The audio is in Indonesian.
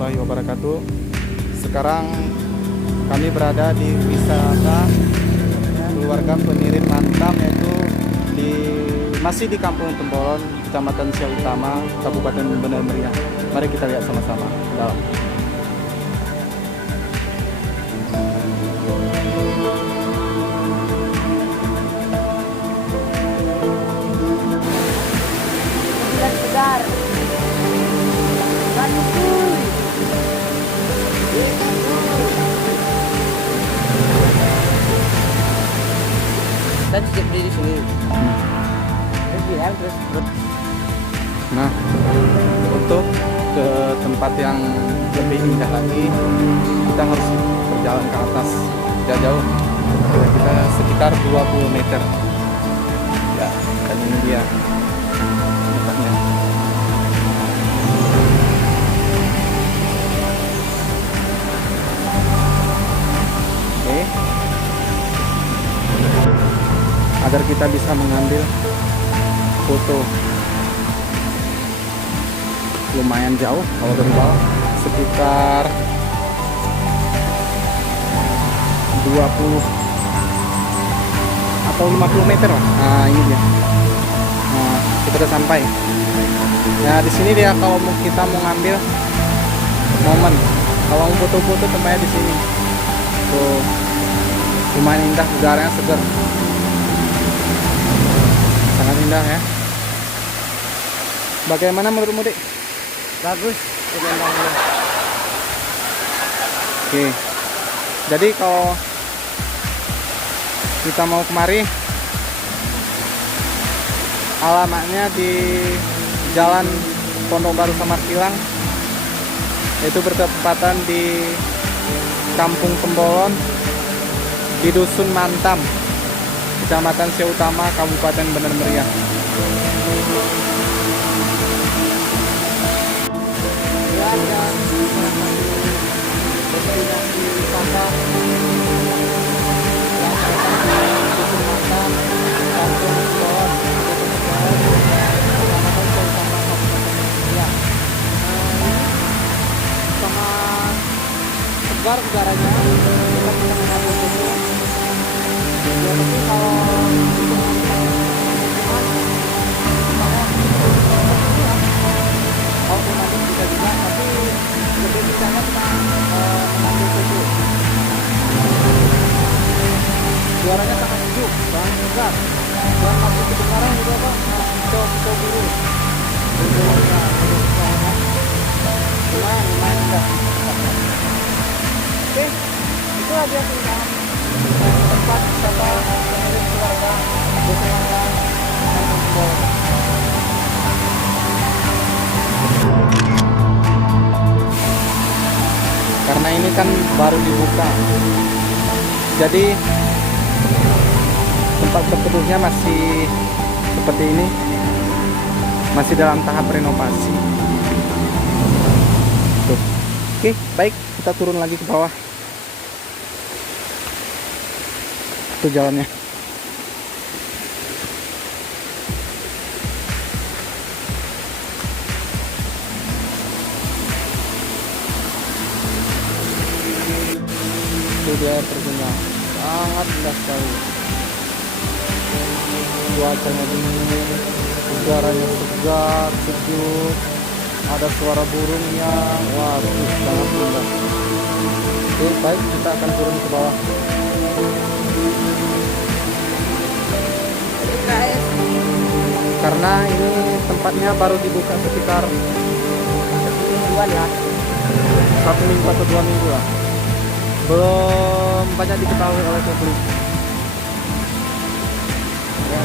warahmatullahi wabarakatuh. Sekarang kami berada di wisata keluarga penirip Mantam, yaitu masih di Kampung Tembolon, Kecamatan Siau Utama, Kabupaten Benar Meriah. Mari kita lihat sama-sama dalam. Segar. Dan cicip di sini. Terus Nah, untuk ke tempat yang lebih indah lagi, kita harus berjalan ke atas jauh-jauh. Kita sekitar 20 meter. Ya, dan ini dia tempatnya. Oke. Agar kita bisa mengambil foto lumayan jauh kalau dari bawah, sekitar 20 atau 50 meter lah. Nah, ini dia. Nah, kita udah sampai. Nah, di sini dia kalau kita mau ngambil momen, kalau mau foto-foto tempatnya di sini. Tuh, lumayan indah, udaranya segar. Sangat indah ya. Bagaimana menurutmu, Dik? bagus pemandangannya. Oke. Jadi kalau kita mau kemari, alamatnya di Jalan Pondok Baru Samarkilang, yaitu bertepatan di Kampung Tembolon, di Dusun Mantam, Kecamatan Siau Utama, Kabupaten Benar Meriah. Dan destinasi wisata yang Dusun Mantam, Kampung Tembolon, Kecamatan Siau Utama, Kabupaten Meriah. Sangat segar udaranya, kita bisa mengambil foto. Jadi kalau otomatis bisa juga, tapi lebih bisanya kita mengambil foto. Suaranya sangat sejuk, sangat segar, dan masih kedengaran juga Pak, hijau biru. Lumayan indah. Oke, itu aja tentang tempat wisata penirip keluarga Dusun Mantam, Kampung Tembolon. Karena ini kan baru dibuka, jadi tempat berteduhnya masih seperti ini, masih dalam tahap renovasi. Tuh. Oke, baik, kita turun lagi ke bawah. Itu jalannya. Itu dia terkenal, sangat indah sekali. Cuacanya dingin, udaranya segar, sejuk, ada suara burungnya. Waduh, sangat indah. Oke, baik, kita akan turun ke bawah. Karena ini tempatnya baru dibuka sekitar 1 mingguan lah. 1 minggu atau 2 minggu lah. Belum banyak diketahui oleh publik. Ya,